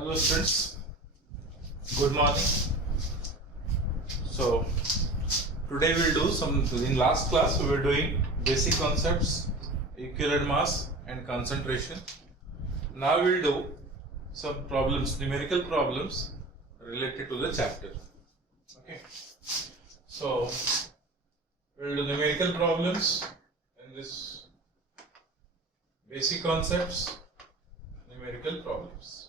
Hello students, good morning. So today we'll do in last class we were doing basic concepts, equivalent mass and concentration. Now we'll do some problems, numerical problems related to the chapter. Okay. So we'll do numerical problems in this basic concepts, numerical problems.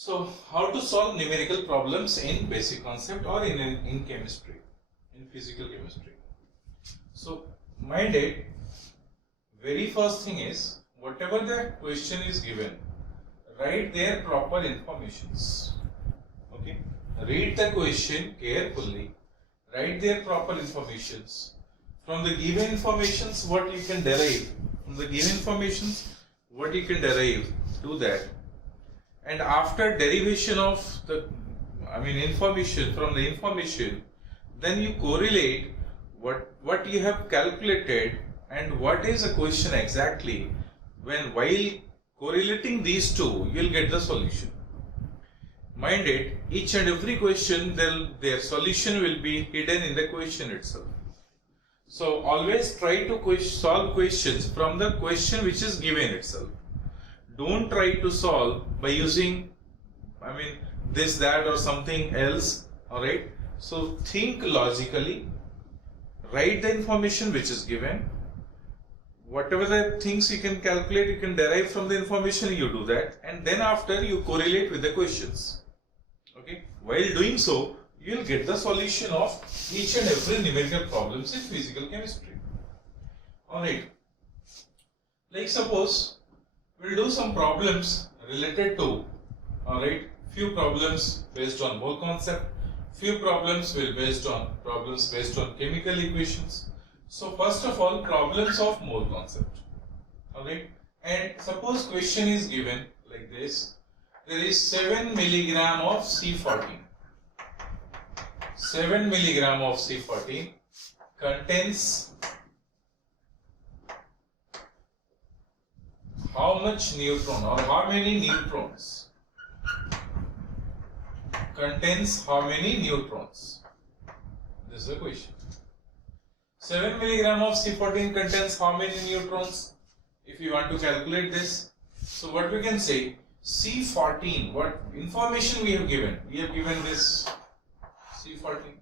So, how to solve numerical problems in basic concept or in chemistry, in physical chemistry. So, mind it, very first thing is, whatever the question is given, write their proper informations. Okay, read the question carefully, write their proper informations. From the given informations, what you can derive, from the given informations, what you can derive, do that. And after derivation of information, from the information, then you correlate what you have calculated and what is the question exactly. While correlating these two, you will get the solution. Mind it, each and every question, their solution will be hidden in the question itself. So always try to solve questions from the question which is given itself. Don't try to solve by using this, that or something else. Alright. So think logically, write the information which is given. Whatever the things you can calculate, you can derive from the information, you do that. And then after you correlate with the questions. Okay. While doing so, you will get the solution of each and every numerical problems in physical chemistry. Alright. Like suppose, we'll do some problems related to, few problems based on mole concept, few problems based on chemical equations. So first of all, problems of mole concept. Alright, and suppose question is given like this: there is 7 milligram of C14. 7 milligram of C14 contains how much neutron or how many neutrons? Contains how many neutrons? This is the question. 7 milligram of C14 contains how many neutrons? If you want to calculate this, so what we can say, C14, what information we have given? We have given this C14.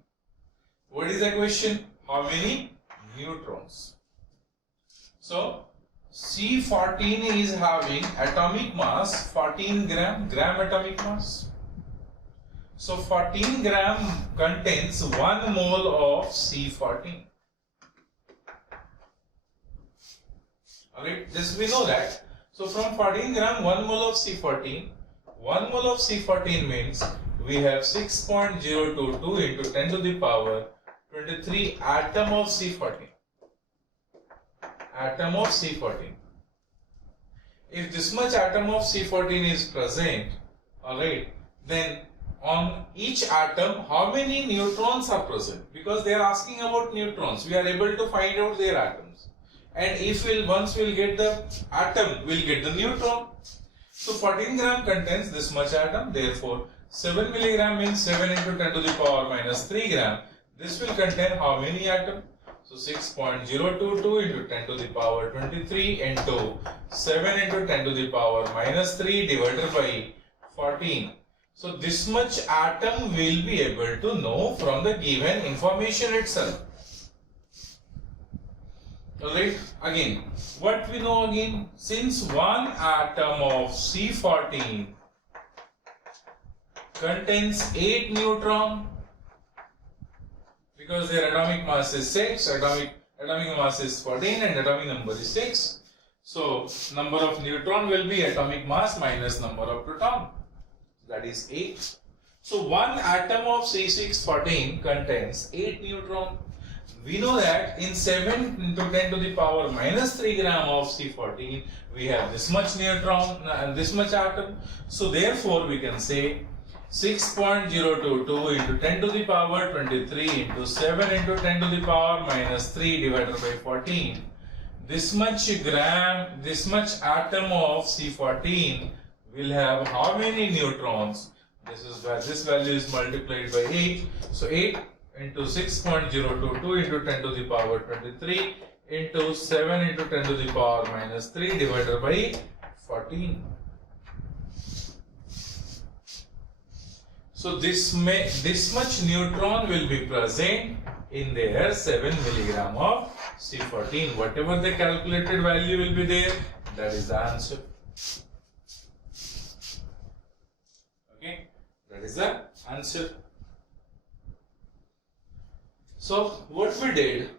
What is the question? How many neutrons? So C14 is having atomic mass 14 gram atomic mass. So 14 gram contains 1 mole of C14. Alright, this we know that. So from 14 gram, 1 mole of C14. 1 mole of C14 means we have 6.022 into 10 to the power 23 atom of C14. Atom of C14. If this much atom of C14 is present, alright, then on each atom, how many neutrons are present? Because they are asking about neutrons, we are able to find out their atoms. And if once we'll get the atom, we'll get the neutron. So 14 gram contains this much atom, therefore 7 milligram means 7 into 10 to the power minus 3 gram. This will contain how many atoms? So 6.022 into 10 to the power 23 into 7 into 10 to the power minus 3 divided by 14. So this much atom will be able to know from the given information itself. Alright, again, what we know again? Since one atom of C14 contains 8 neutron, because their atomic mass is 6, atomic mass is 14 and atomic number is 6. So number of neutron will be atomic mass minus number of proton, that is 8. So one atom of C614 contains 8 neutron. We know that in 7 into 10 to the power minus 3 gram of C14 we have this much neutron and this much atom. So therefore we can say 6.022 into 10 to the power 23 into 7 into 10 to the power minus 3 divided by 14. this much gram, this much atom of C14 will have how many neutrons? This is where this value is multiplied by 8. So 8 into 6.022 into 10 to the power 23 into 7 into 10 to the power minus 3 divided by 14. So this much neutron will be present in their 7 milligram of C14. Whatever the calculated value will be there, that is the answer. Okay, that is the answer. So what we did,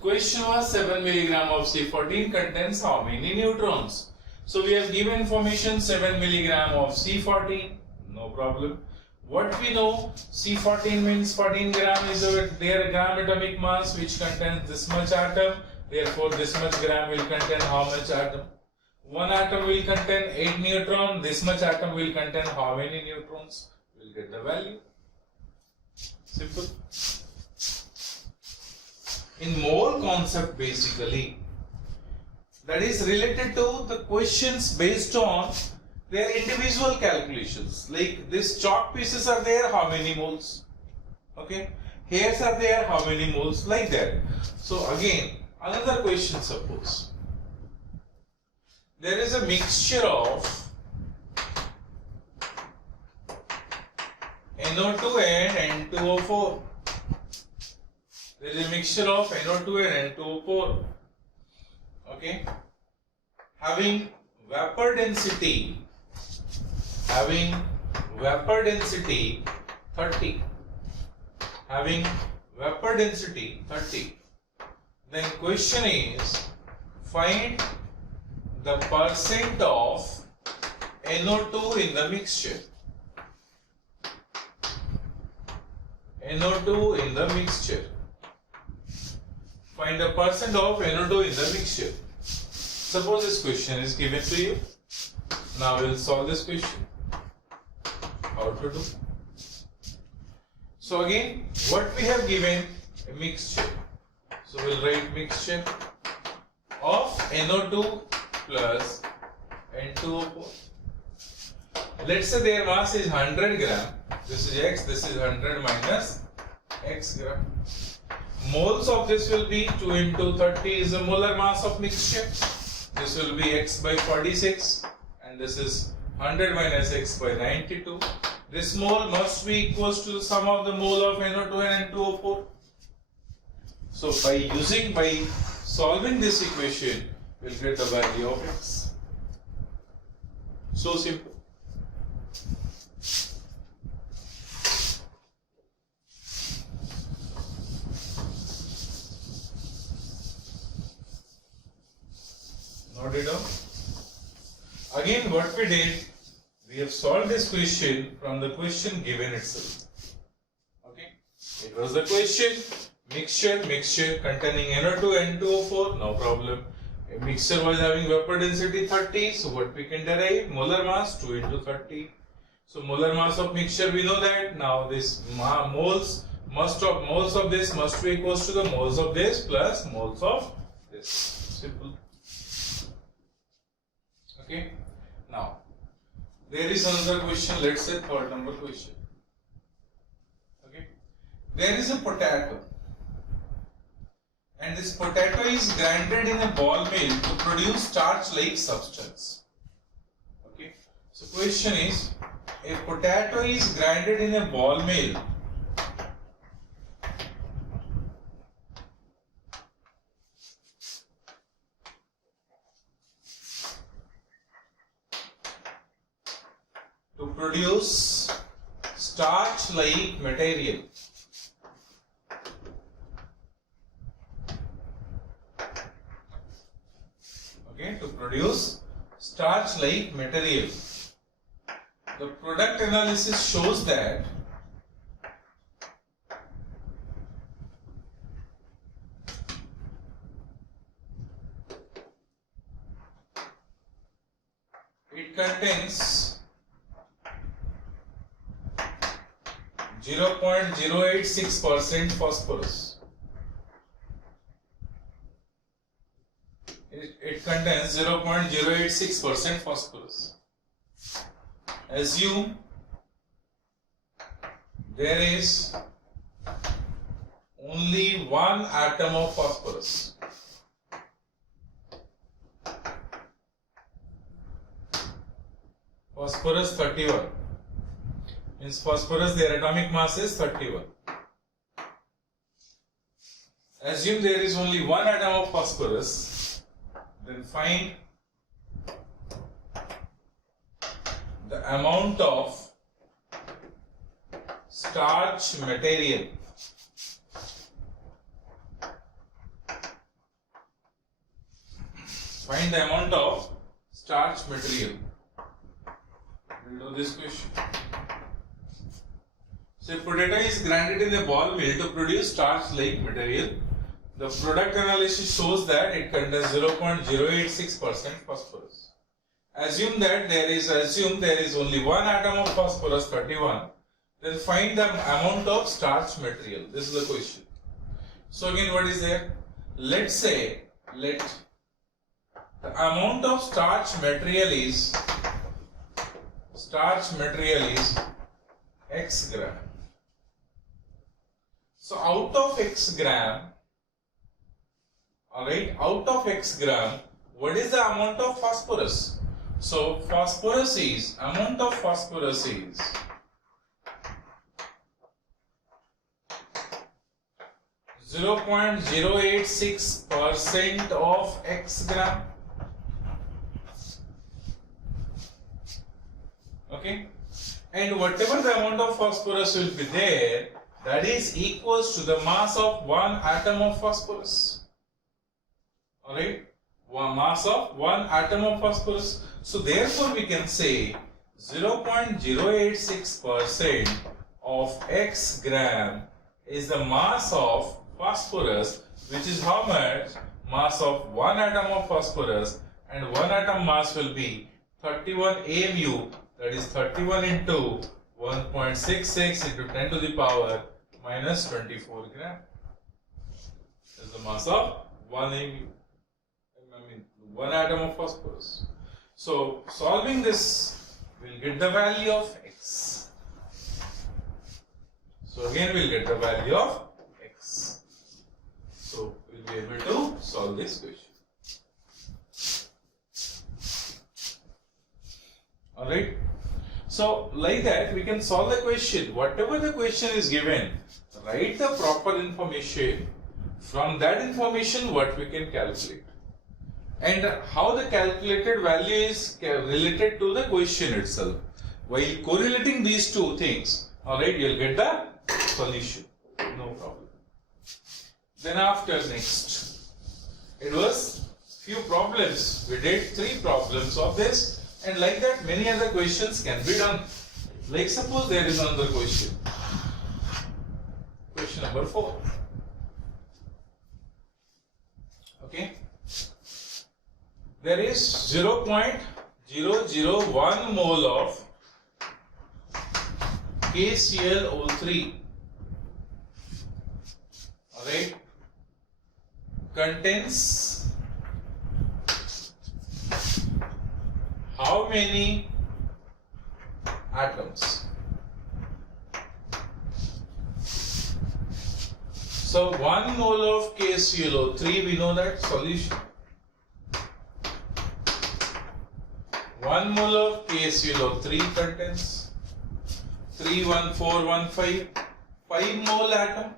question was 7 milligram of C14 contains how many neutrons? So we have given information 7 milligram of C14, no problem. What we know, C14 means 14 gram is their gram atomic mass, which contains this much atom. Therefore, this much gram will contain how much atom? One atom will contain 8 neutrons. This much atom will contain how many neutrons? We'll get the value. Simple. In mole concept, basically, that is related to the questions based on their individual calculations. Like this chalk pieces are there, how many moles? Okay, hairs are there, how many moles? Like that. So again, another question, suppose there is a mixture of NO2 and N2O4. There is a mixture of NO2 and N2O4. Okay, having vapor density 30, having vapor density 30, then question is find the percent of NO2 in the mixture. NO2 in the mixture. Find the percent of NO2 in the mixture. Suppose this question is given to you. Now we will solve this question. How to do? So again, what we have given, a mixture. So we will write mixture of NO2 plus N2O4. Let's say their mass is 100 gram. This is X, this is 100 minus X gram. Moles of this will be 2 into 30 is the molar mass of mixture. This will be X by 46. And this is 100 minus X by 92. This mole must be equals to the sum of the mole of NO2 and N2O4. So by solving this equation, we'll get the value of X. So simple. Noted down. Again, what we did, we have solved this question from the question given itself. Okay, it was the question mixture containing NO2 and N2O4, no problem. A mixture was having vapor density 30, so what we can derive? Molar mass 2 into 30. So molar mass of mixture we know that. Now this moles of this must be equals to the moles of this plus moles of this. Simple. Okay. Now, there is another question, let's say third number question. Okay. There is a potato, and this potato is grinded in a ball mill to produce starch-like substance. Okay. So, question is, a potato is grinded in a ball mill to produce starch-like material. Okay, to produce starch-like material. The product analysis shows that it contains 0.086% phosphorus. it contains 0.086% phosphorus. Assume there is only one atom of phosphorus. Phosphorus 31. Means phosphorus, their atomic mass is 31. Assume there is only one atom of phosphorus, then find the amount of starch material We'll do this question. So potato is grinded in a ball mill to produce starch-like material. The product analysis shows that it contains 0.086% phosphorus. Assume there is only one atom of phosphorus, 31. Then find the amount of starch material. This is the question. So again, what is there? Let the amount of starch material is X gram. So out of X gram, out of X gram, what is the amount of phosphorus? So amount of phosphorus is 0.086% of X gram. Okay, and whatever the amount of phosphorus will be there, that is equals to the mass of one atom of phosphorus. Alright, one mass of one atom of phosphorus. So therefore we can say 0.086% of X gram is the mass of phosphorus, which is how much? Mass of one atom of phosphorus, and one atom mass will be 31 AMU. That is 31 into 1.66 into 10 to the power minus 24 gram. That is the mass of 1 AMU. One atom of phosphorus. So solving this, we'll get the value of X. So again, we'll get the value of X. So we'll be able to solve this question. Alright. So like that we can solve the question. Whatever the question is given, write the proper information. From that information what we can calculate. And how the calculated value is related to the question itself. While correlating these two things, alright, you'll get the solution. No problem. Then after next, it was few problems. We did 3 problems of this. And like that, many other questions can be done. Like suppose there is another question. Question number 4. Okay. There is 0.001 mole of KClO3. Alright. Contains how many atoms? So 1 mole of KClO3, we know that solution. 1 mole of KClO3 contains 31415, 5 mole atom.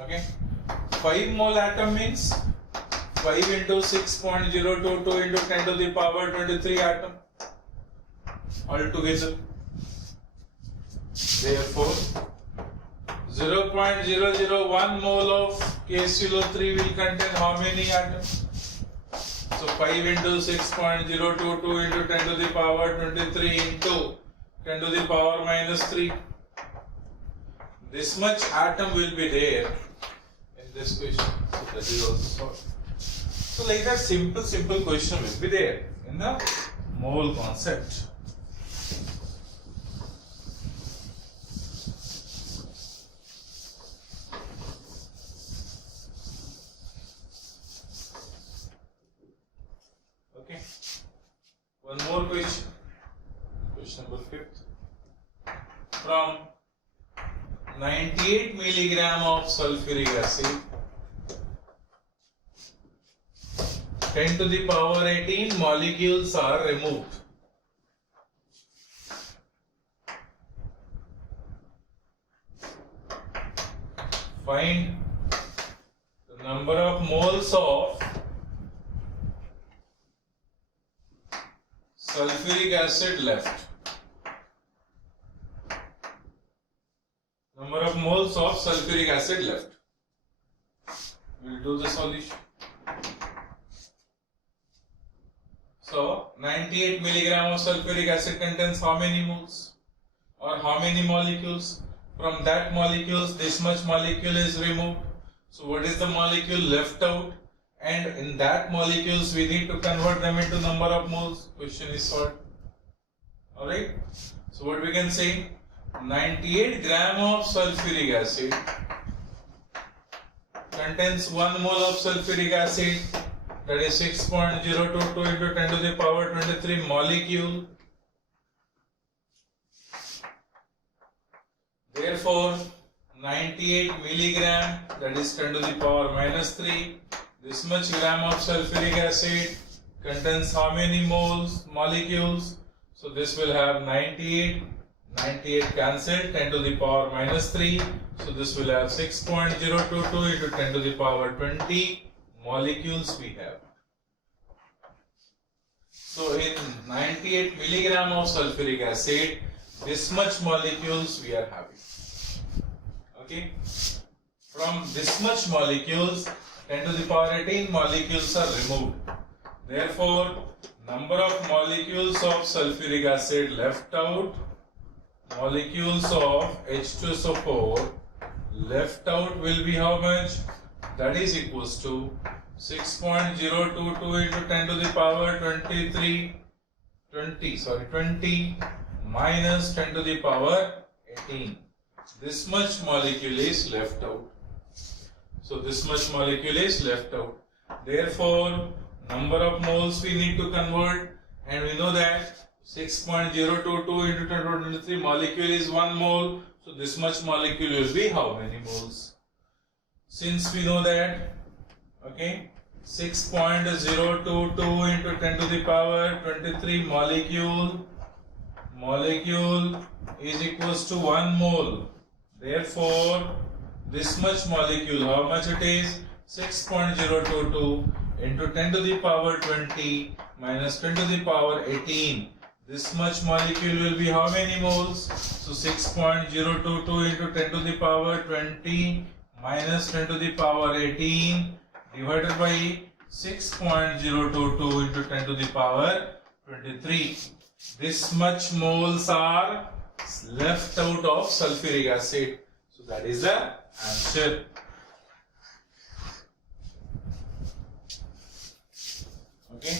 Okay, 5 mole atom means 5 into 6.022 into 10 to the power 23 atom altogether. Therefore, 0.001 mole of KClO3 will contain how many atoms? So 5 into 6.022 into 10 to the power 23 into 10 to the power minus 3. This much atom will be there in this question. So that is also solved. So like that simple question will be there in the mole concept. milligram of sulfuric acid, 10 to the power 18 molecules are removed. Find the number of moles of sulfuric acid left. Number of moles of sulfuric acid left. We will do the solution. So 98 milligram of sulfuric acid contains how many moles or how many molecules? From that molecules, this much molecule is removed. So what is the molecule left out? And in that molecules, we need to convert them into number of moles. Question is solved. Alright. So what we can say? 98 gram of sulfuric acid contains 1 mole of sulfuric acid, that is 6.022 into 10 to the power 23 molecule. Therefore, 98 milligram, that is 10 to the power minus 3, this much gram of sulfuric acid contains how many moles, molecules? So this will have 98 cancelled, 10 to the power minus 3. So this will have 6.022 into 10 to the power 20 molecules we have. So in 98 milligram of sulfuric acid, this much molecules we are having. Okay. From this much molecules, 10 to the power 18 molecules are removed. Therefore, number of molecules of sulfuric acid left out, molecules of H2SO4 left out will be how much? That is equals to 6.022 into 10 to the power 20 minus 10 to the power 18. This much molecule is left out. So this much molecule is left out. Therefore, number of moles we need to convert, and we know that 6.022 into 10 to the power 23 molecule is 1 mole. So this much molecule will be how many moles? Since we know that, okay, 6.022 into 10 to the power 23 molecule is equals to 1 mole. Therefore, this much molecule, how much it is? 6.022 into 10 to the power 20 minus 10 to the power 18. This much molecule will be how many moles? So 6.022 into 10 to the power 20 minus 10 to the power 18 divided by 6.022 into 10 to the power 23. This much moles are left out of sulfuric acid. So that is the answer. Okay.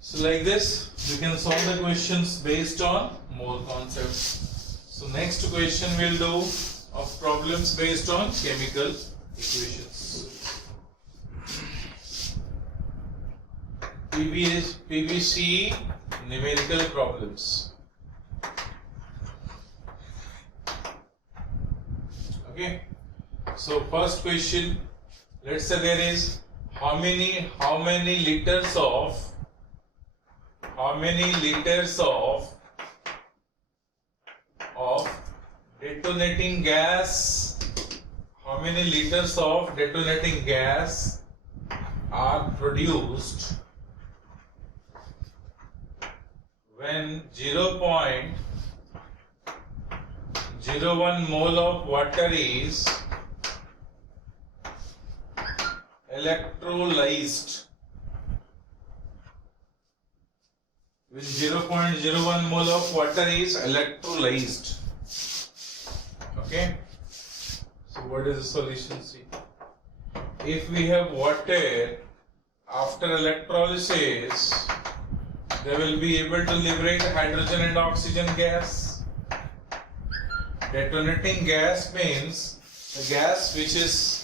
So like this, we can solve the questions based on mole concepts. So next question we'll do of problems based on chemical equations. PVC numerical problems. Okay. So first question, let's say there is how many liters of detonating gas, how many liters of detonating gas are produced when 0.01 mole of water is electrolyzed. When 0.01 mole of water is electrolyzed. Okay. So what is the solution? See, if we have water, after electrolysis, they will be able to liberate hydrogen and oxygen gas. Detonating gas means the gas which is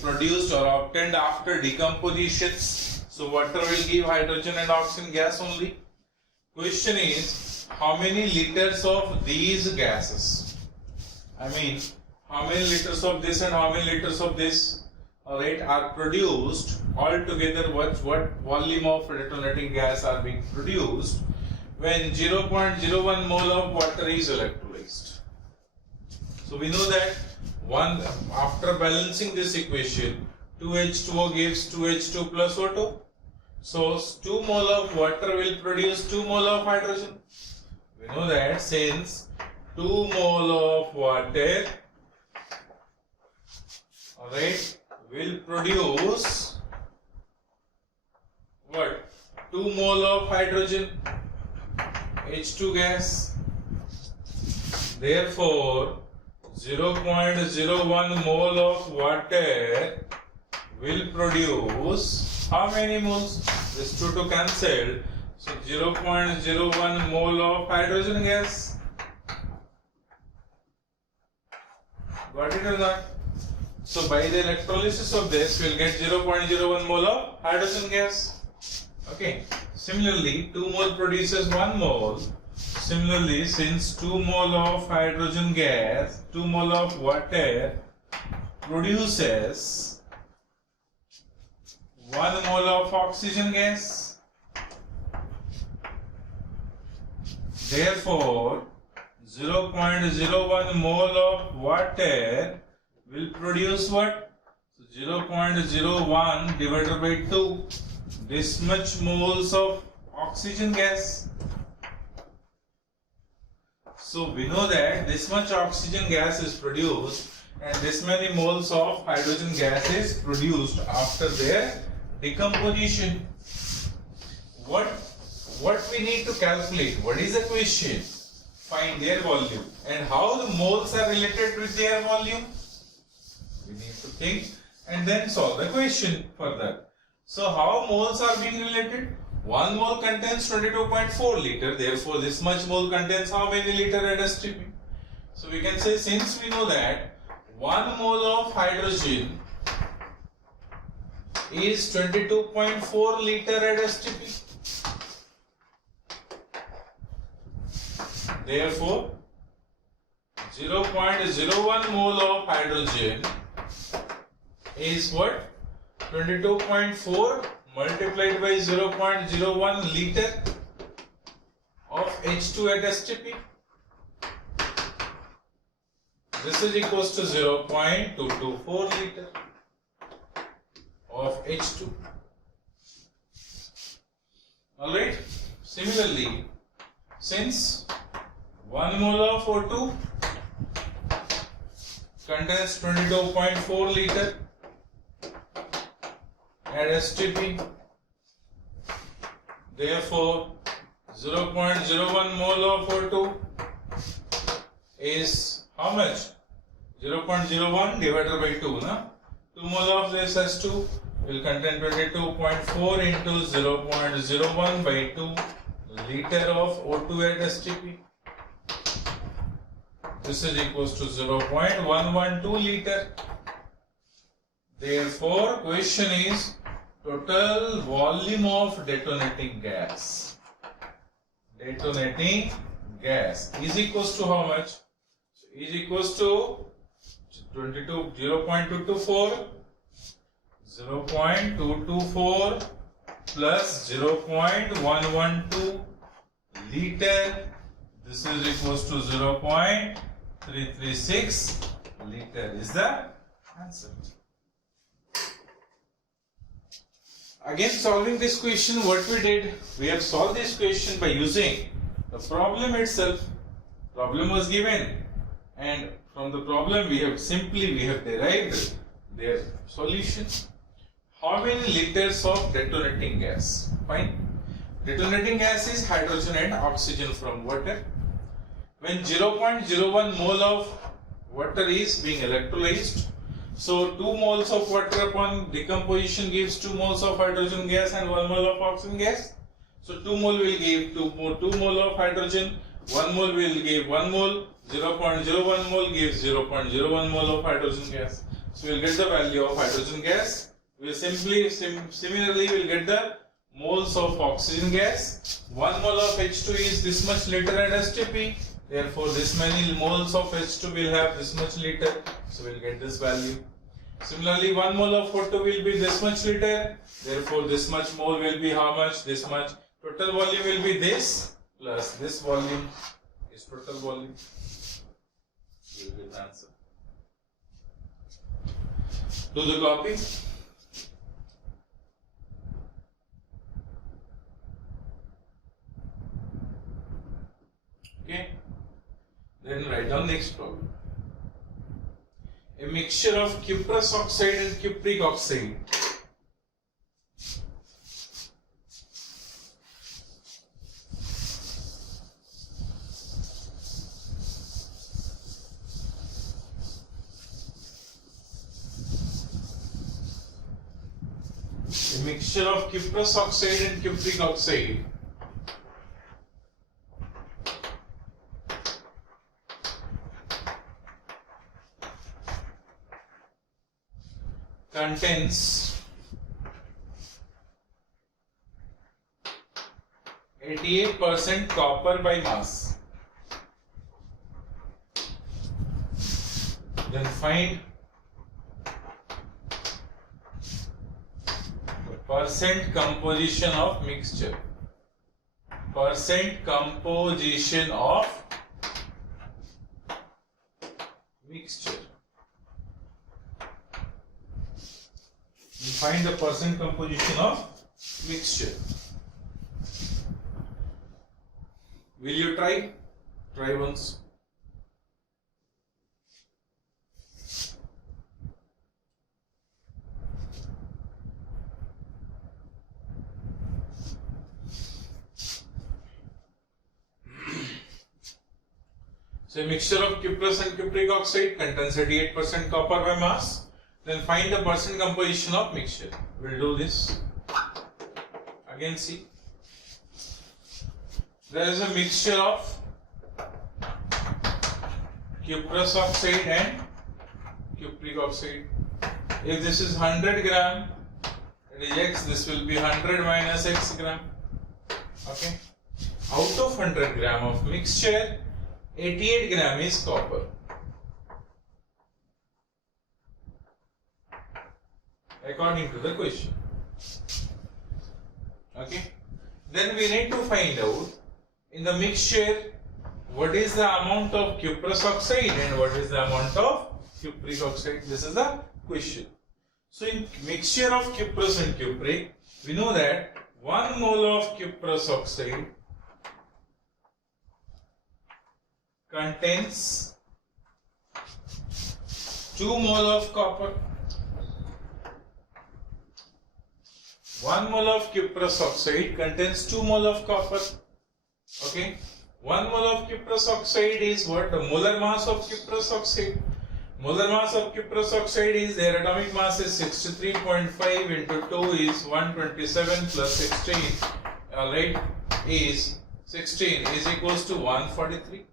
produced or obtained after decomposition. So water will give hydrogen and oxygen gas only. Question is, how many liters of these gases? I mean, how many liters of this and how many liters of this, alright, are produced altogether. What volume of detonating gas are being produced when 0.01 mole of water is electrolyzed. So we know that after balancing this equation, 2H2O gives 2H2 plus O2. So 2 mole of water will produce 2 mole of hydrogen. We know that since 2 mole of water, alright, will produce what? 2 mole of hydrogen, H2 gas. Therefore, 0.01 mole of water will produce how many moles? This 2 to cancel. So 0.01 mole of hydrogen gas. Got it or not? So by the electrolysis of this, we will get 0.01 mole of hydrogen gas. Okay. Similarly, 2 mole produces 1 mole. Similarly, since 2 mole of hydrogen gas, 2 mole of water produces 1 mole of oxygen gas. Therefore, 0.01 mole of water will produce what? So 0.01 divided by 2. This much moles of oxygen gas. So we know that this much oxygen gas is produced and this many moles of hydrogen gas is produced after their decomposition. What we need to calculate? What is the question? Find their volume. And how the moles are related with their volume? We need to think and then solve the question further. So how moles are being related? 1 mole contains 22.4 liter. Therefore, this much mole contains how many liter at STP? So we can say, since we know that 1 mole of hydrogen is 22.4 liter at STP. Therefore, 0.01 mole of hydrogen is what? 22.4 multiplied by 0.01 liter of H2 at STP. This is equals to 0.224 liter of H2. Alright. Similarly, since 1 mole of O2 contains 22.4 liter at STP, therefore 0.01 mole of O2 is how much? 0.01 divided by 2, na? 2 mole of this S2 will contain 22.4 into 0.01 by 2 liter of O2 at STP. This is equals to 0.112 liter. Therefore, question is total volume of detonating gas. Detonating gas is equals to how much? So is equals to 0.224 plus 0.112 liter. This is equals to 0.336 liter is the answer. Again, solving this question, what we did, we have solved this question by using the problem itself. Problem was given, and from the problem we have derived their solution. How many liters of detonating gas? Fine. Detonating gas is hydrogen and oxygen from water. When 0.01 mole of water is being electrolyzed, so 2 moles of water upon decomposition gives 2 moles of hydrogen gas and 1 mole of oxygen gas. So 2 mole will give 2 mole of hydrogen, 1 mole will give 1 mole, 0.01 mole gives 0.01 mole of hydrogen gas. So we will get the value of hydrogen gas. We will similarly we will get the moles of oxygen gas. 1 mole of H2 is this much liter at STP. Therefore, this many moles of H2 will have this much liter. So we'll get this value. Similarly, 1 mole of O2 will be this much liter. Therefore, this much mole will be how much? This much. Total volume will be this plus this volume is total volume. You will get the answer. Do the copy. Okay. Then write down next problem. A mixture of cuprous oxide and cupric oxide and cupric oxide contains 88% copper by mass. Then find the percent composition of mixture. Percent composition of mixture. Find the percent composition of mixture. Will you try? Try once. So a mixture of cuprous and cupric oxide contains 88% copper by mass. Then find the percent composition of mixture. We'll do this. Again see. There is a mixture of cuprous oxide and cupric oxide. If this is 100 gram, it is X, this will be 100 minus X gram. Okay. Out of 100 gram of mixture, 88 gram is copper. According to the question. Okay. Then we need to find out in the mixture what is the amount of cuprous oxide and what is the amount of cupric oxide. This is the question. So in mixture of cuprous and cupric, we know that 1 mole of cuprous oxide contains 2 mole of copper. 1 mole of cuprous oxide contains 2 mole of copper. Okay. 1 mole of cuprous oxide is what? The molar mass of cuprous oxide. Molar mass of cuprous oxide is, their atomic mass is 63.5 into 2 is 127 plus 16. Alright, is 16 is equals to 143.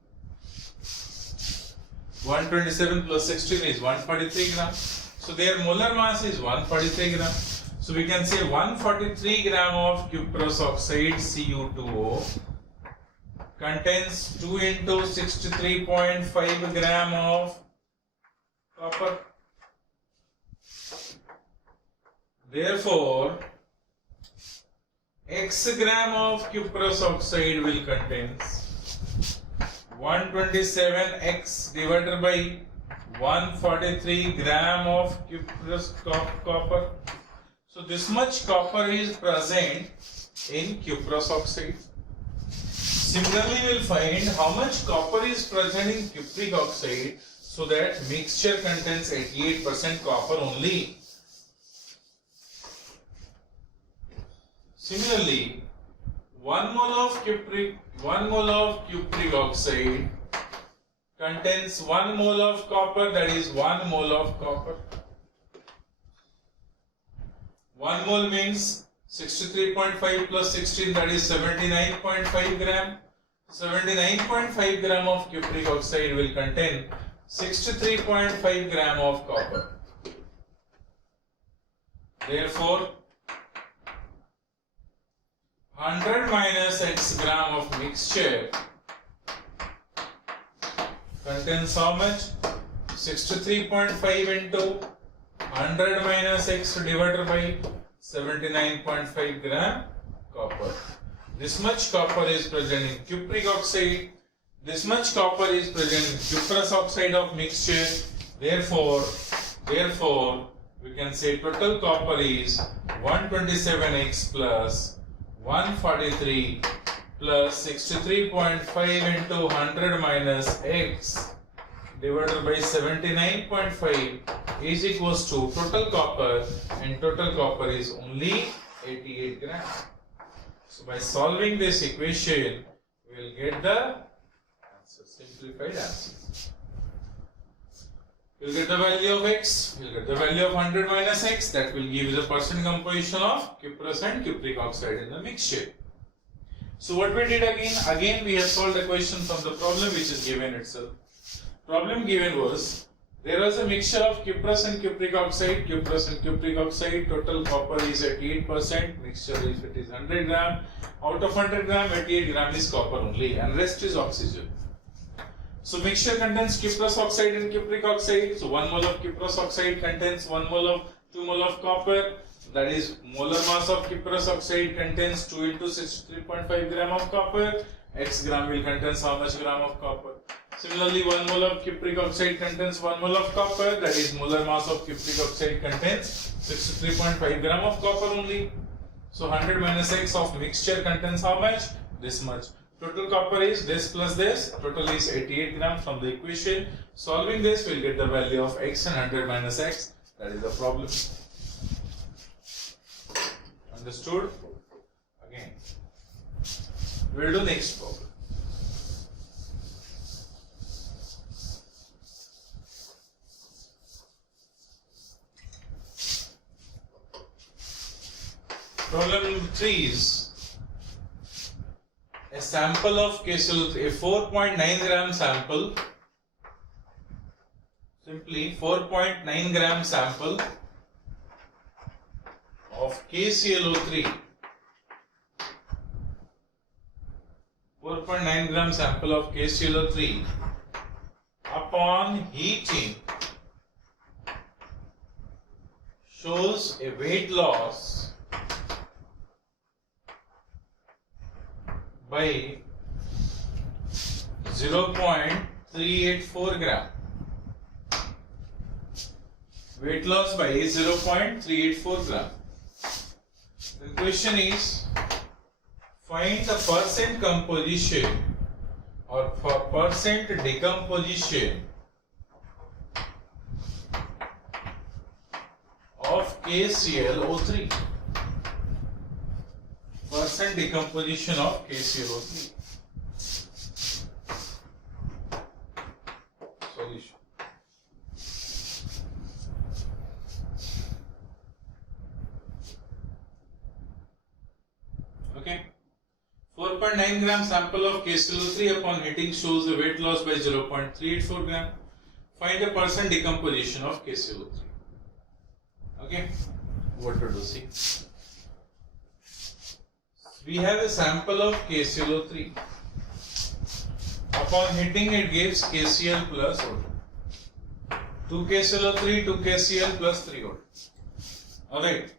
127 plus 16 is 143 gram. So their molar mass is 143 gram. So we can say 143 gram of cuprous oxide Cu2O contains 2 into 63.5 gram of copper. Therefore, X gram of cuprous oxide will contain 127X divided by 143 gram of cuprous copper. So this much copper is present in cuprous oxide. Similarly, we will find how much copper is present in cupric oxide, so that mixture contains 88% copper only. Similarly, 1 mole of cupric oxide contains 1 mole of copper, that is 1 mole of copper. 1 mole means 63.5 plus 16, that is 79.5 gram. 79.5 gram of cupric oxide will contain 63.5 gram of copper. Therefore, 100 minus X gram of mixture contains how much? 63.5 into 100 minus x divided by 79.5 gram copper. This much copper is present in cupric oxide. This much copper is present in cuprous oxide of mixture. Therefore, we can say total copper is 127x plus 143 plus 63.5 into 100 minus x divided by 79.5 is equals to total copper, and total copper is only 88 grams. So by solving this equation, we will get the answer, simplified answer. We will get the value of x, we will get the value of 100 minus x, that will give you the percent composition of cuprous and cupric oxide in the mixture. So what we did again we have solved the question from the problem which is given itself. Problem given was, there was a mixture of cuprous and cupric oxide, total copper is at 8%, mixture if it is 100 gram, out of 100 gram, 88 gram is copper only and rest is oxygen. So mixture contains cuprous oxide and cupric oxide, so 1 mole of cuprous oxide contains 2 mole of copper, that is molar mass of cuprous oxide contains 2 into 63.5 gram of copper, x gram will contains how much gram of copper. Similarly, 1 mole of cupric oxide contains 1 mole of copper, that is molar mass of cupric oxide contains 63.5 gram of copper only. So 100 minus x of mixture contains how much? This much. Total copper is this plus this, total is 88 gram from the equation. Solving this, we will get the value of x and 100 minus x, that is the problem. Understood? Again, we will do next problem. Problem number 3 is a sample of KCl3, a 4.9 gram sample, simply 4.9 gram sample of KClO3, 4.9 gram sample of KClO3 upon heating shows a weight loss by 0.384 gram. Weight loss by 0.384 gram. The question is, find the percent composition or for percent decomposition of KClO3. Percent decomposition of KClO3. Solution. Okay. 4.9 gram sample of KClO3 upon heating shows a weight loss by 0.384 gram. Find the percent decomposition of KClO3. Okay. What to do? See. We have a sample of KClO3. Upon heating, it gives KCl plus O2. 2 KClO3, 2 KCl plus 3 O2. Alright.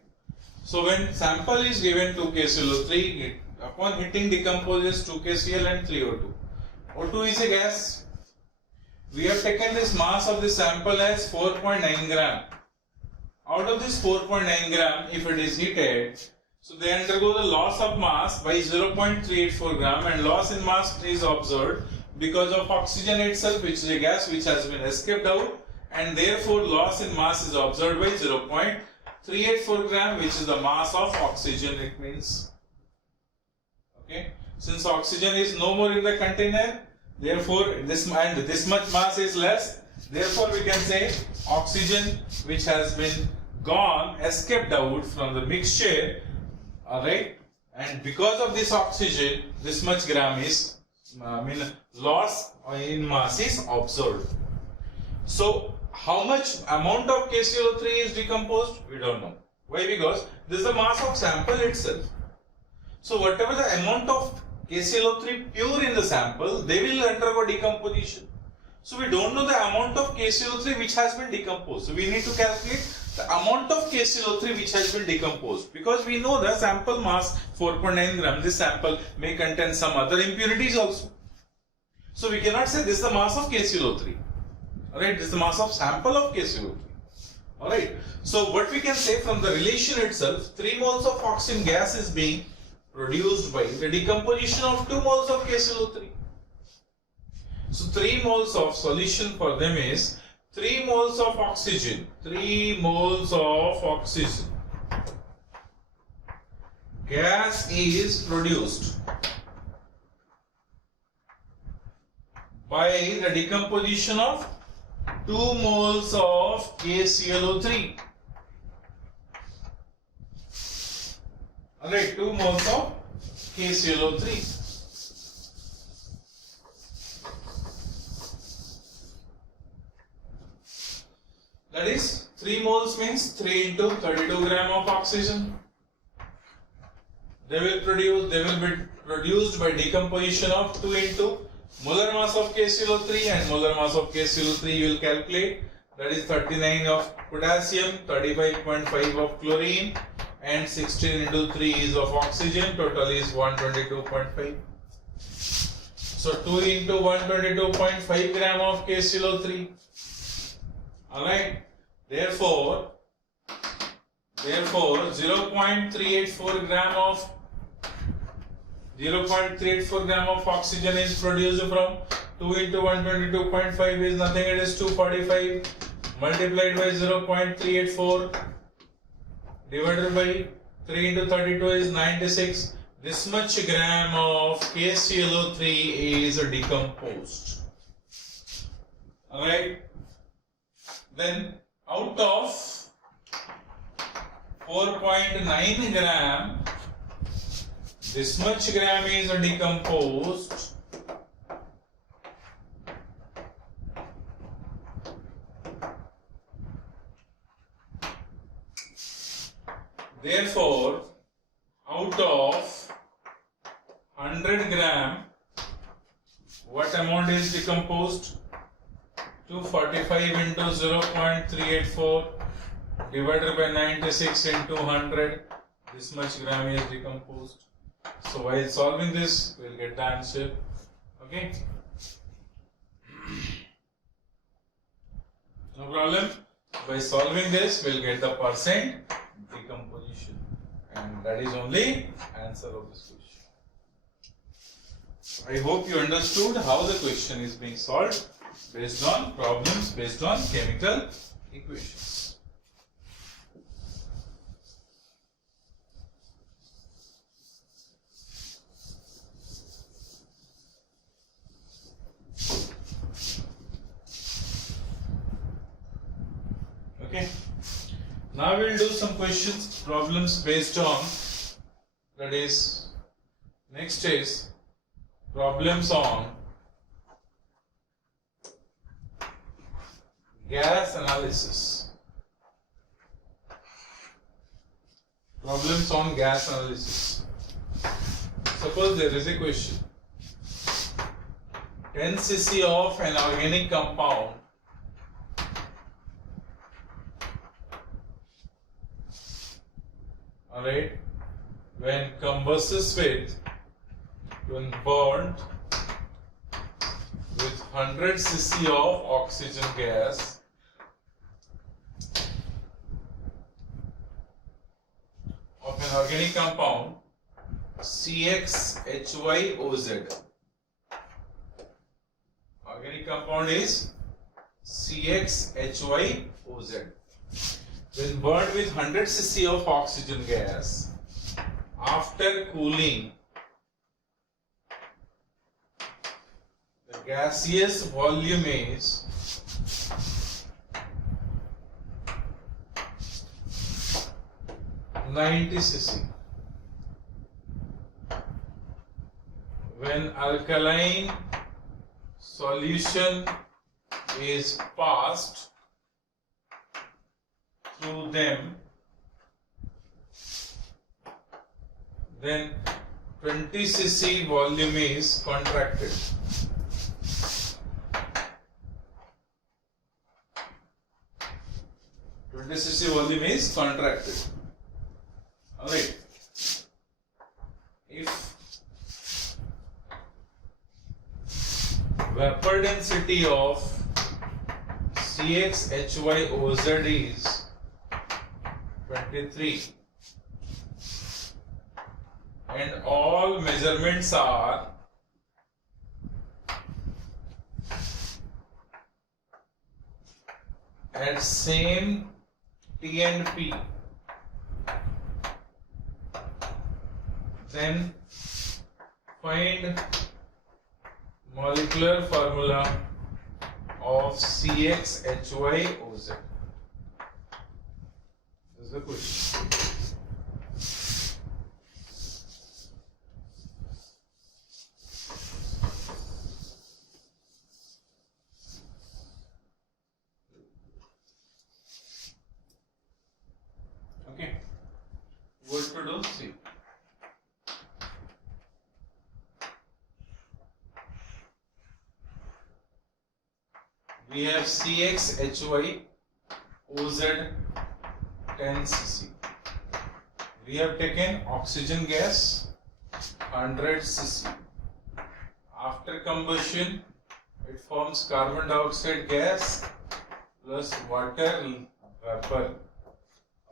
So when sample is given 2 KClO3, upon heating decomposes 2 KCl and 3 O2. O2 is a gas. We have taken this mass of the sample as 4.9 gram. Out of this 4.9 gram, if it is heated, so they undergo the loss of mass by 0.384 gram, and loss in mass is observed because of oxygen itself, which is a gas which has been escaped out, and therefore loss in mass is observed by 0.384 gram, which is the mass of oxygen, it means. Okay, since oxygen is no more in the container, therefore this much mass is less, therefore we can say oxygen which has been gone, escaped out from the mixture. Alright, and because of this oxygen, this much gram is, loss in mass is observed. So, how much amount of KClO3 is decomposed? We don't know. Why? Because this is the mass of sample itself. So, whatever the amount of KClO3 pure in the sample, they will undergo decomposition. So we don't know the amount of KClO3 which has been decomposed. So we need to calculate the amount of KClO3 which has been decomposed, because we know the sample mass 4.9 gram. This sample may contain some other impurities also. So we cannot say this is the mass of KClO3. Alright, this is the mass of sample of KClO3. Alright, so what we can say from the relation itself, 3 moles of oxygen gas is being produced by the decomposition of 2 moles of KClO3. So 3 moles of solution for them is 3 moles of oxygen. 3 moles of oxygen. Gas is produced by the decomposition of 2 moles of KClO3. Alright, 2 moles of KClO3. That is 3 moles means 3 into 32 gram of oxygen. They will be produced by decomposition of 2 into molar mass of KClO3, and molar mass of KClO3 you will calculate, that is 39 of potassium, 35.5 of chlorine, and 16 into 3 is of oxygen. Total is 122.5. So 2 into 122.5 gram of KClO3. Alright, therefore 0.384 gram of oxygen is produced from 2 into 122.5 is nothing, it is 245 multiplied by 0.384 divided by 3 into 32 is 96. This much gram of KClO3 is decomposed. Alright. Then out of 4.9 gram, this much gram is decomposed. Therefore, out of 100 gram, what amount is decomposed? 245 into 0.384 divided by 96 into 100. This much gram is decomposed. So while solving this, we will get the answer. Okay? No problem. By solving this, we will get the percent decomposition, and that is only answer of this question. I hope you understood how the question is being solved based on problems based on chemical equations. Okay. Now we will do some questions, problems based on, that is, next is problems on gas analysis. Problems on gas analysis. Suppose there is a question. 10 cc of an organic compound alright, when combusted when burned with 100 cc of oxygen gas of an organic compound CXHYOZ. Organic compound is CXHYOZ. When burned with 100 cc of oxygen gas, after cooling, the gaseous volume is 90 cc. When alkaline solution is passed through them, then 20 cc volume is contracted. 20 cc volume is contracted. Alright. If vapor density of CXHYOZ is 23 and all measurements are at same T and P, then find molecular formula of CXHYOZ. This is the question. Okay, what to do? See. We have CXHYOZ 10 cc. We have taken oxygen gas 100 cc. After combustion, it forms carbon dioxide gas plus water vapor.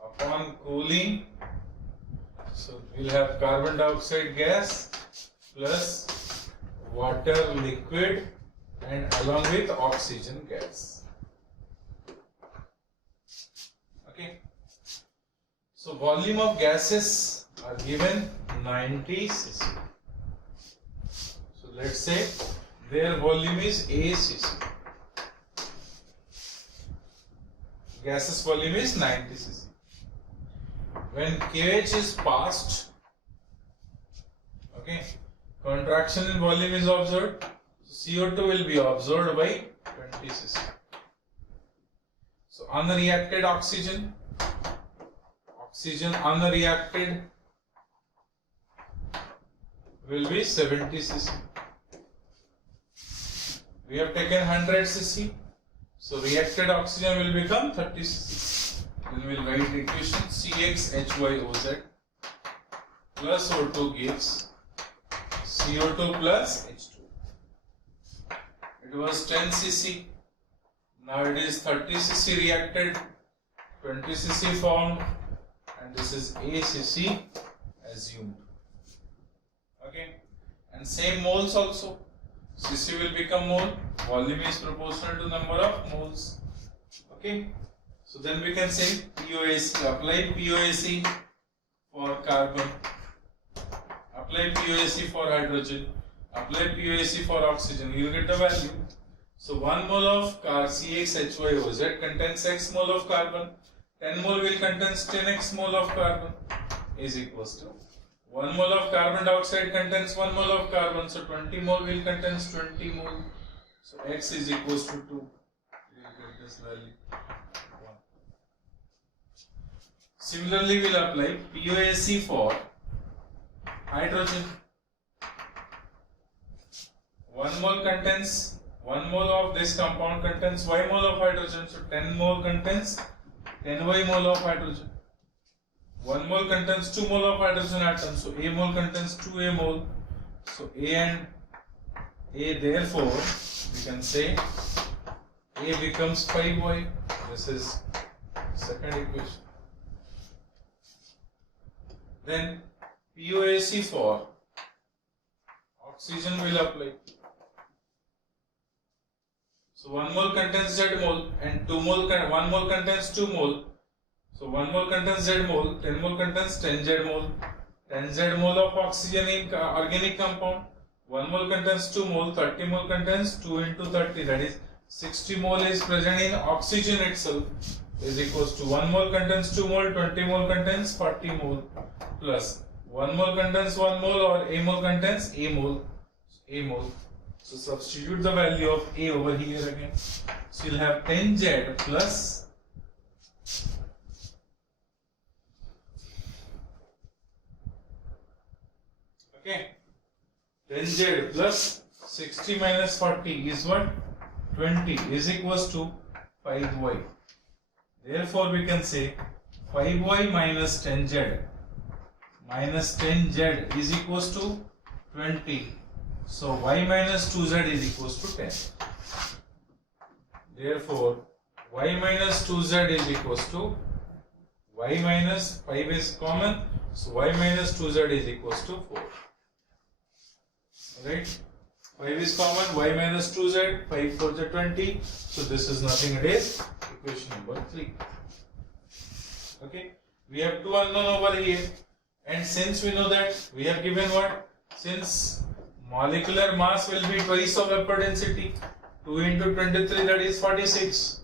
Upon cooling, so we'll have carbon dioxide gas plus water liquid and along with oxygen gas. Okay. So volume of gases are given 90 cc. So let's say their volume is A cc. Gases volume is 90 cc. When KH is passed, okay, contraction in volume is observed. CO2 will be absorbed by 20 cc. So unreacted oxygen unreacted will be 70 cc. We have taken 100 cc. So reacted oxygen will become 30 cc. Then we will write equation CXHYOZ plus O2 gives CO2 plus H2. It was 10 cc. Now it is 30 cc reacted, 20 cc formed, and this is A cc assumed. Okay, and same moles also. Cc will become mole. Volume is proportional to number of moles. Okay. So then we can say POAC, apply POAC for carbon, apply POAC for hydrogen, apply POAC for oxygen, you will get the value. So 1 mole of CXHYOZ contains X mole of carbon, 10 mole will contain 10X mole of carbon is equals to 1 mole of carbon dioxide contains 1 mole of carbon, so 20 mole will contains 20 mole. So X is equals to 2. You will get this value. Similarly, we will apply POAC for hydrogen. 1 mole of this compound contains Y mole of hydrogen. So 10 mole contains 10Y mole of hydrogen. 1 mole contains 2 mole of hydrogen atoms. So A mole contains 2A mole. So A and A, therefore, we can say A becomes 5Y. This is second equation. Then POAC for oxygen will apply. So 1 mole contains Z mole and 1 mole contains 2 mole. So 1 mole contains Z mole, 10 mole contains 10 Z mole. 10 Z mole of oxygen in organic compound. 1 mole contains 2 mole, 30 mole contains 2 into 30, that is 60 mole is present in oxygen itself, is equals to 1 mole contains 2 mole, 20 mole contains 40 mole, plus 1 mole contains 1 mole or A mole contains A mole. So substitute the value of A over here again. So you'll have 10Z plus okay, 10Z plus 60 minus 40 is what? 20 is equals to 5Y. Therefore we can say 5y minus 10z is equals to 20. So y minus 2z is equals to 10. Therefore y minus 2z is equals to y minus 5 is common, so y minus 2z is equals to 4. Alright, 5 is common, y minus 2z, 5 4 is 20, so this is nothing, it is equation number 3. Okay, we have two unknown over here, and since we know that we have given what? Since molecular mass will be twice of vapor density, 2 into 23, that is 46.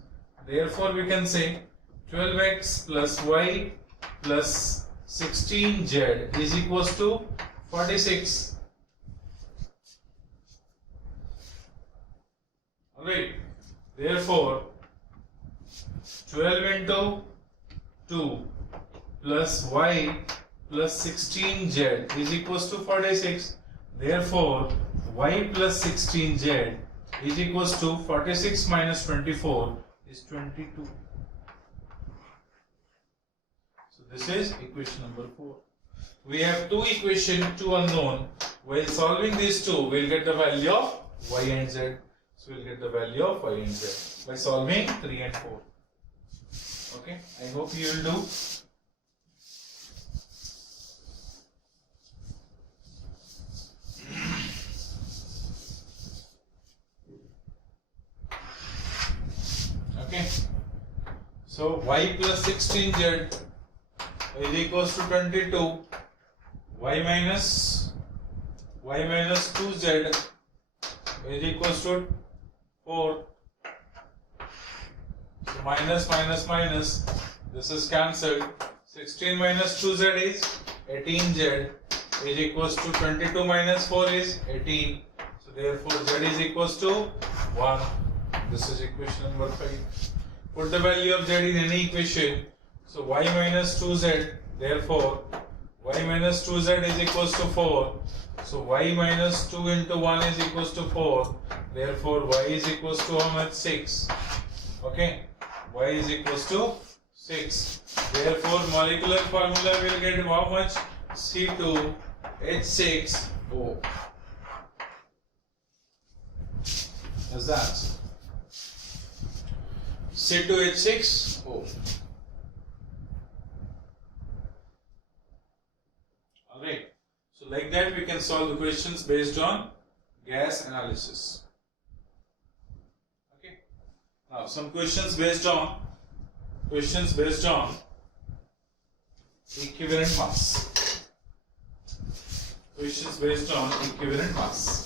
Therefore we can say 12x plus y plus 16z is equals to 46. Alright, therefore 12 into 2 plus y plus 16z is equals to 46. Therefore y plus 16z is equals to 46 minus 24 is 22. So this is equation number 4. We have two equations, two unknown. While solving these two, we'll get the value of y and z. So we'll get the value of y and z by solving 3 and 4. Okay, I hope you will do. Okay, so y plus 16z is equals to 22, y minus 2z is equals to 4. So minus minus minus, this is cancelled. 16 minus 2z is 18z is equals to 22 minus 4 is 18. So therefore z is equals to 1. This is equation number 5. Put the value of z in any equation. So y minus 2z, therefore y minus 2z is equals to 4. So y minus 2 into 1 is equals to 4. Therefore y is equals to how much? 6. Okay, y is equals to 6. Therefore molecular formula will get how much? C2H6O. As that. C2H6O. Alright, so like that we can solve the questions based on gas analysis. Okay, now some questions based on equivalent mass. Questions based on equivalent mass.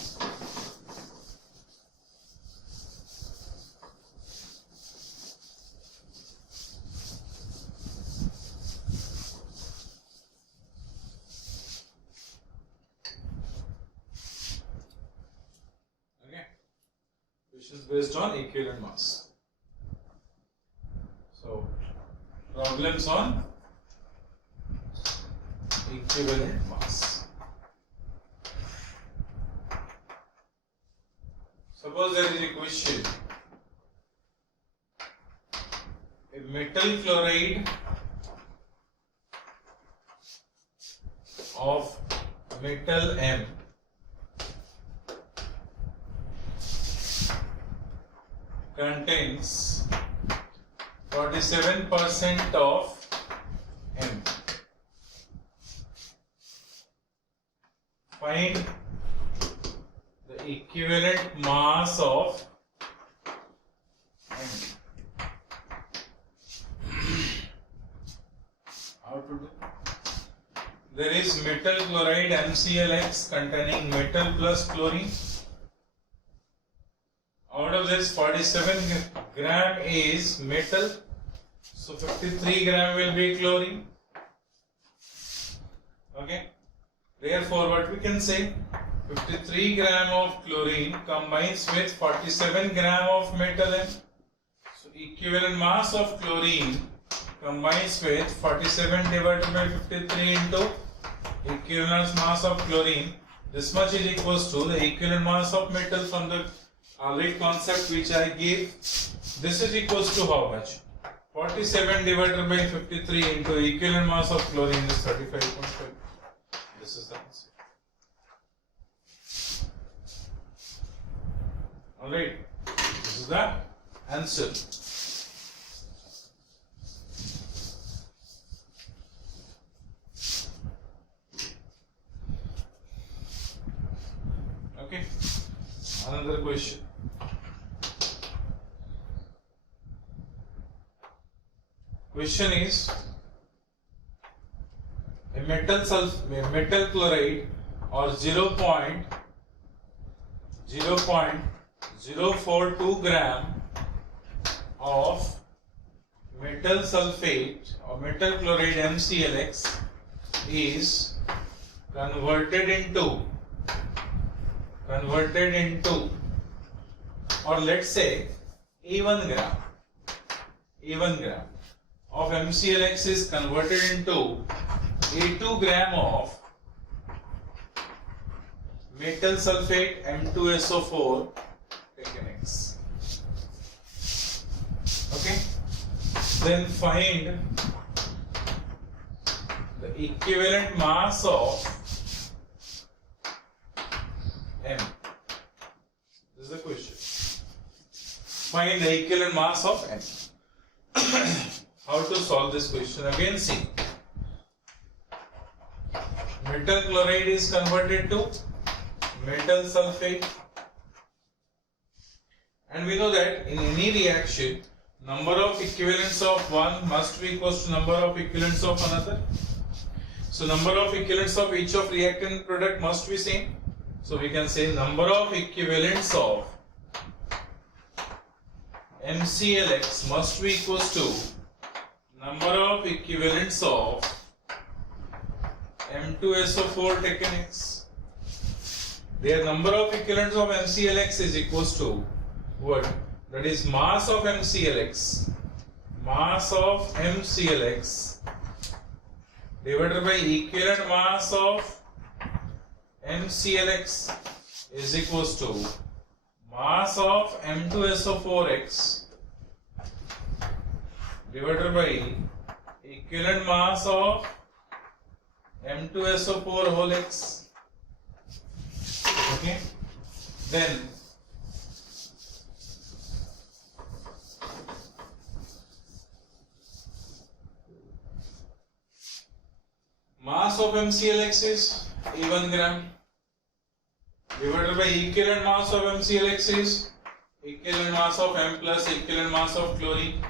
Based on equivalent mass. So, problems on equivalent mass. Suppose there is a question: a metal chloride of metal M contains 47% of M. Find the equivalent mass of M. How to do? There is metal chloride MClX containing metal plus chlorine. Out of this 47 gram is metal, so 53 gram will be chlorine. Okay, therefore what we can say, 53 gram of chlorine combines with 47 gram of metal M. So equivalent mass of chlorine combines with 47 divided by 53 into equivalent mass of chlorine. This much is equals to the equivalent mass of metal from the concept which I gave. This is equals to how much? 47 divided by 53 into equivalent mass of chlorine is 35.5. This is the answer. Alright, this is the answer. Okay, another question. Question is, a metal chloride or 0.042 gram of metal sulfate or metal chloride MClX is converted into, or let's say E1 gram of MClX is converted into A2 gram of metal sulfate M2SO4 taken X. Okay, then find the equivalent mass of M. This is the question. Find the equivalent mass of M. How to solve this question? Again, see, metal chloride is converted to metal sulfate, and we know that in any reaction, number of equivalents of one must be equal to number of equivalents of another. So number of equivalents of each of reactant product must be same. So we can say number of equivalents of MClX must be equal to number of equivalents of M2SO4 taken X. Their number of equivalents of MClX is equals to what? That is mass of MClX divided by equivalent mass of MClX is equals to mass of M2SO4X divided by equivalent mass of M2SO4 whole X. Okay, then mass of MClX is E1 gram divided by equivalent mass of MClX is equivalent mass of M plus equivalent mass of chlorine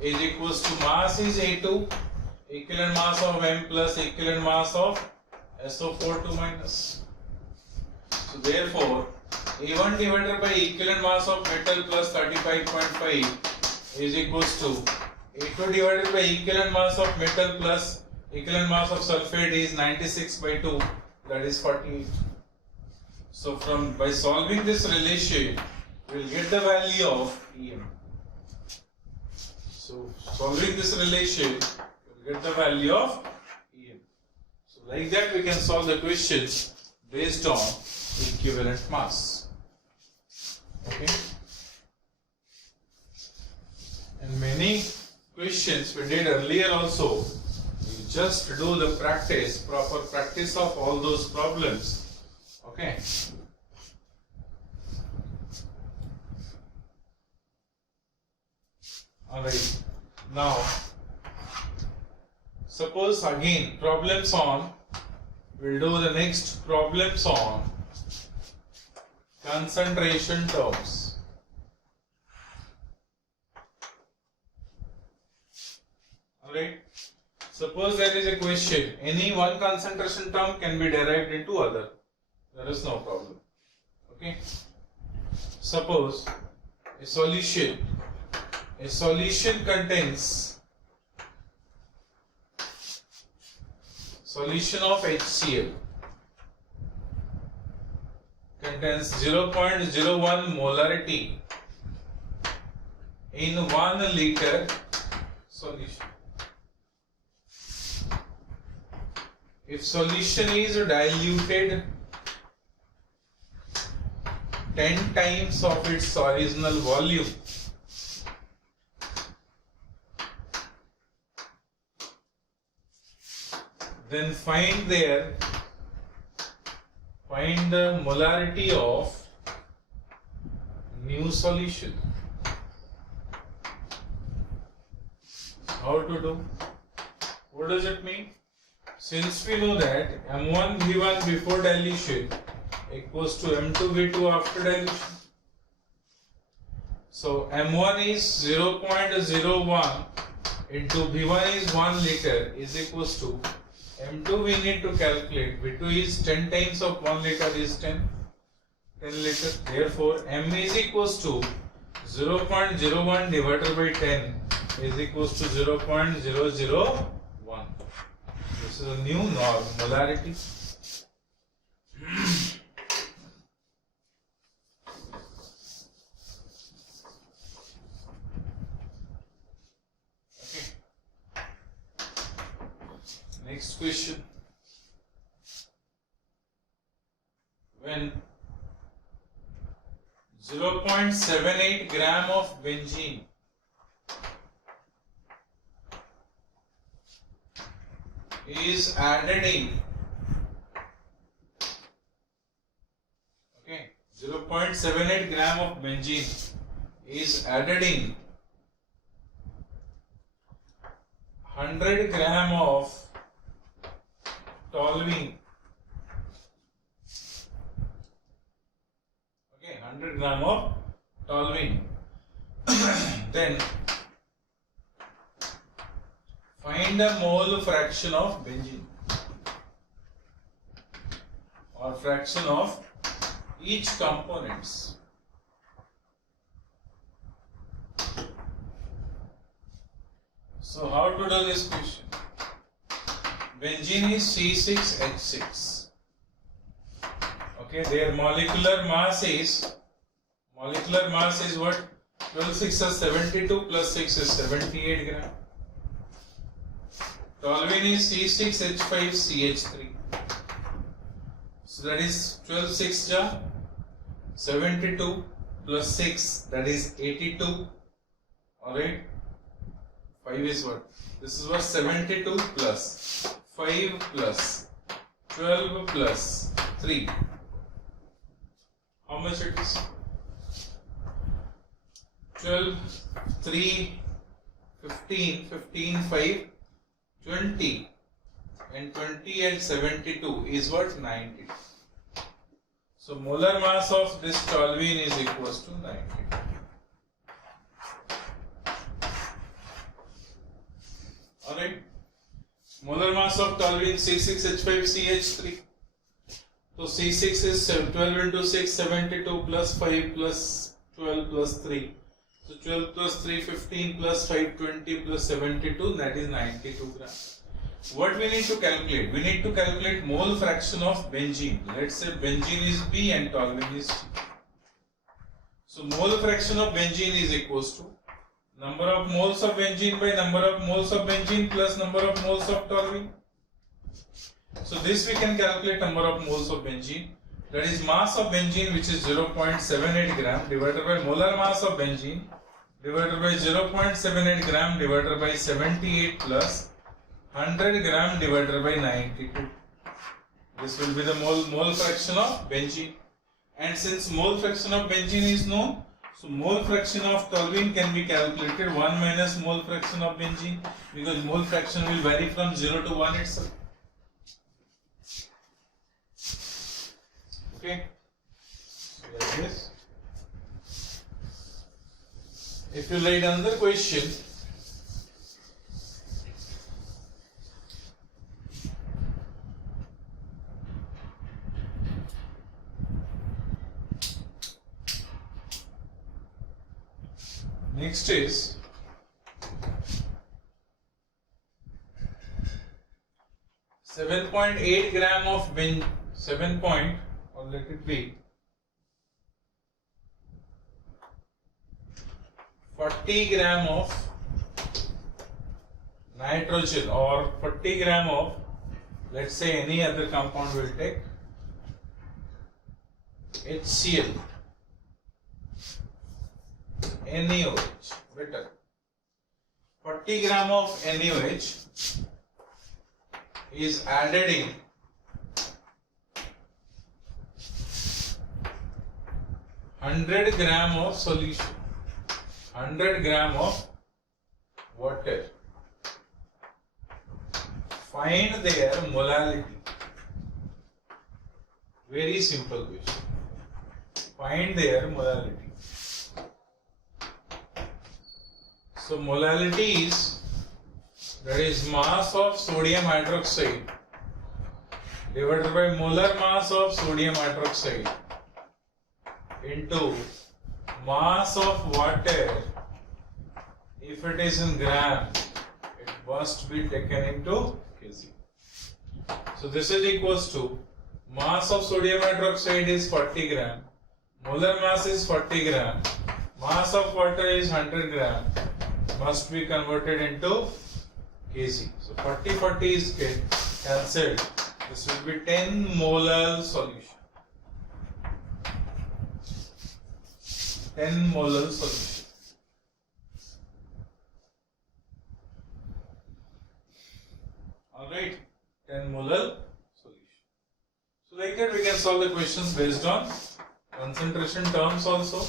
is equals to mass is A2 equivalent mass of M plus equivalent mass of SO4 2 minus. So therefore A1 divided by equivalent mass of metal plus 35.5 is equals to A2 divided by equivalent mass of metal plus equivalent mass of sulfate is 96/2, that is 48. So by solving this relation, we will get the value of Em. So solving this relation, we will get the value of Em. So like that we can solve the questions based on equivalent mass. Okay. And many questions we did earlier also. Just do the proper practice of all those problems. Okay. Alright. Now, suppose again problems on, we'll do the next problems on concentration terms. Alright. Suppose there is a question, any one concentration term can be derived into other. There is no problem. Okay. Suppose a solution contains solution of HCl contains 0.01 molarity in 1 liter solution. If solution is diluted 10 times of its original volume, Then find the molarity of new solution. How to do? What does it mean? Since we know that M1 V1 before dilution equals to M2 V2 after dilution. So M1 is 0.01 into V1 is 1 liter is equals to M2 we need to calculate. V2 is 10 times of 1 liter is 10 liter. Therefore, M is equals to 0.01 divided by 10 is equals to 0.001. This is a new norm, molarity. Next question. When 0.78 gram of benzene is added in, 0.78 gram of benzene is added in 100 gram of toluene. 100 gram of toluene. Then find the mole fraction of benzene or fraction of each components. So how to do this question? Benzene is C6H6. Okay, their molecular mass is what? 12 6 is 72 plus 6 is 78 gram. Toluene is C6H5CH3. So that is 12 6 ja 72 plus 6, that is 82. Alright. 5 is what? This is what? 72 plus 5 plus 12 plus 3. How much it is? 12, 3, 15, 15, 5, 20. And 20 and 72 is what? 90. So molar mass of this toluene is equals to 90. Alright. Molar mass of toluene C6H5CH3. So C6 is 12 into 6, 72 plus 5 plus 12 plus 3. So 12 plus 3, 15 plus 5, 20 plus 72, that is 92 grams. What we need to calculate? We need to calculate mole fraction of benzene. Let's say benzene is B and toluene is T. So mole fraction of benzene is equals to number of moles of benzene by number of moles of benzene plus number of moles of toluene. So this we can calculate number of moles of benzene. That is mass of benzene, which is 0.78 gram divided by molar mass of benzene divided by 0.78 gram divided by 78 plus 100 gram divided by 92. This will be the mole fraction of benzene. And since mole fraction of benzene is known, so mole fraction of toluene can be calculated 1 minus mole fraction of benzene, because mole fraction will vary from 0 to 1 itself. Okay. Like this. If you write another question, next is .8 gram of benzene, 7 point, or let it be 40 gram of nitrogen, or 40 gram of, let's say, any other compound will take, HCl, NaOH, better, 40 gram of NaOH is added in hundred gram of solution, 100 gram of water. Find their molality. Very simple question. Find their molality. So molality is, that is mass of sodium hydroxide divided by molar mass of sodium hydroxide into mass of water. If it is in gram, it must be taken into kg. So this is equals to mass of sodium hydroxide is 40 gram, molar mass is 40 gram, mass of water is 100 gram, must be converted into kg. So 40 is cancelled. This will be 10 molar solution. 10 molar solution. Alright, 10 molar solution. So like that we can solve the questions based on concentration terms also.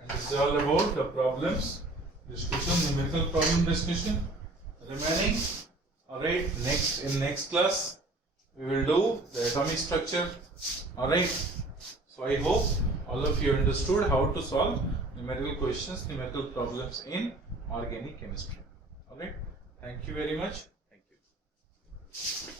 And this is all about the problems discussion, numerical problem discussion remaining. Alright, in next class we will do the atomic structure. Alright, so I hope all of you understood how to solve numerical questions, numerical problems in organic chemistry. Alright, thank you very much. Thank you.